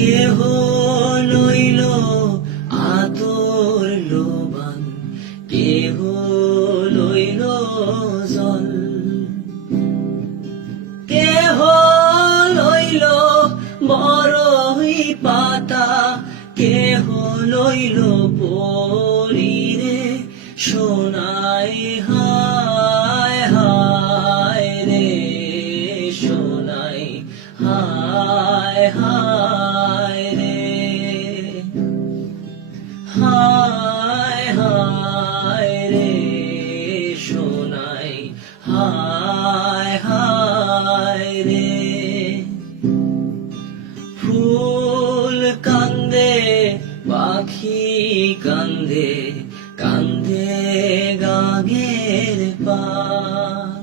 কেহ লইল আতর লোবান, কেহ লইল জল। কেহ লইল বড়ই পাতা, কেহ লইল পরিরে সোনাই, হায় হায় রে সোনাই, হায় হায়। হায় হায় রে সোনাই, হায় হায় রে। ফুল কান্দে, পাখি কান্দে কান্দে গাগের পার।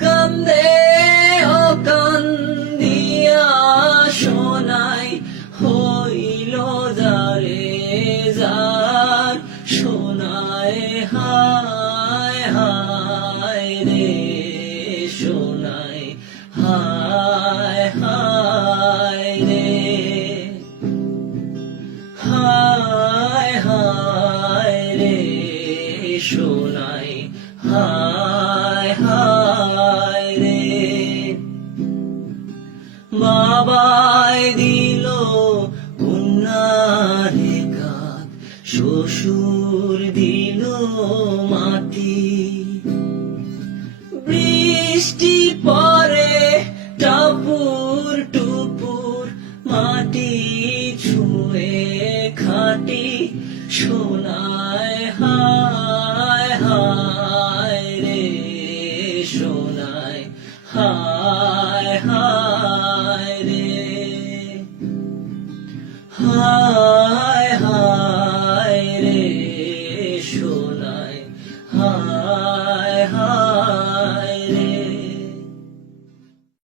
কান্দে যারে সোনায়, হায় হায় রে সোনাই হায় হায় রে। হায় হায় রে সোনাই হায় হায় রে। বাবাই শ্বশুর দিল মাটি। বৃষ্টি পরে টাপুর টুপুর মাটি ছুঁয়ে খাটি সোনায় হায় হায় রে সোনায় হায় হায় রে। হায়